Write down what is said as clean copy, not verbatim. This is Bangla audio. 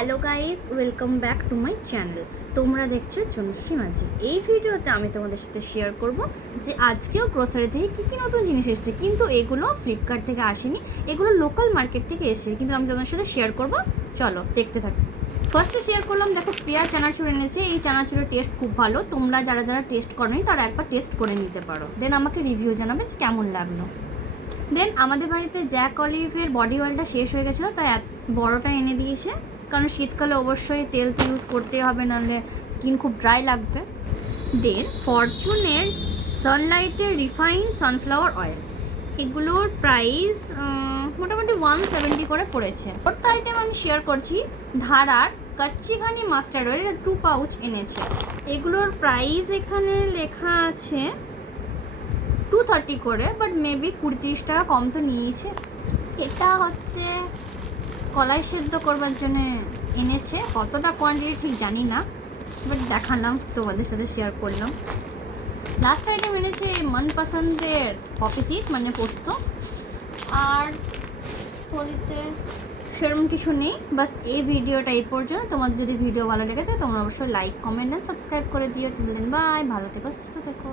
Hello guys, welcome back to my channel. তোমরা দেখছো জনুশ্রী মাঝি। এই ভিডিওতে আমি তোমাদের সাথে শেয়ার করব যে আজকেও গ্রোসারি থেকে কী কী নতুন জিনিস এসেছে, কিন্তু এগুলো ফ্লিপকার্ট থেকে আসেনি, এগুলো লোকাল মার্কেট থেকে এসেছে, কিন্তু আমি তোমাদের সাথে শেয়ার করব। চলো দেখতে থাকি। ফার্স্টে শেয়ার করলাম, দেখো প্রিয়া চানাচুর এনেছে। এই চানাচুরের টেস্ট খুব ভালো, তোমরা যারা যারা টেস্ট করোনি তারা একবার টেস্ট করে নিতে পারো, দেন আমাকে রিভিউ জানাবে যে কেমন লাগলো। দেন আমাদের বাড়িতে জ্যাক অলিভের বডি অয়েলটা শেষ হয়ে গেছিলো, তাই বড়টা এনে দিয়েছে, কারণ শীতকালে অবশ্যই তেল তো ইউজ করতেই হবে, নাহলে স্কিন খুব ড্রাই লাগবে। দেন ফরচুনের সানলাইটের রিফাইন্ড সানফ্লাওয়ার অয়েল, এগুলোর প্রাইস মোটামুটি 170 করে পড়েছে। ফোর্থ আইটেম আমি শেয়ার করছি, ধারার কাচ্চিঘানি মাস্টার্ড অয়েল 2 পাউচ এনেছে। এগুলোর প্রাইস এখানে লেখা আছে 230 করে, বাট মেবি 20-30 টাকা কম তো নিয়েছে। এটা হচ্ছে কলাই সেদ্ধ করবার জন্য এনেছে, কতটা কোয়ান্টিটি ঠিক জানি না, বাট দেখালাম, তোমাদের সাথে শেয়ার করলাম। লাস্ট আইটেম এনেছে মনপসন্দের কফি সিড মানে পোস্ত, আর থলিতে সেরকম কিছু নেই। বাস এই ভিডিওটা এই পর্যন্ত। তোমাদের যদি ভিডিও ভালো লেগে থাকে তোমরা অবশ্যই লাইক, কমেন্ট অ্যান্ড সাবস্ক্রাইব করে দিও। দিন বাই, ভালো থেকো, সুস্থ থেকো।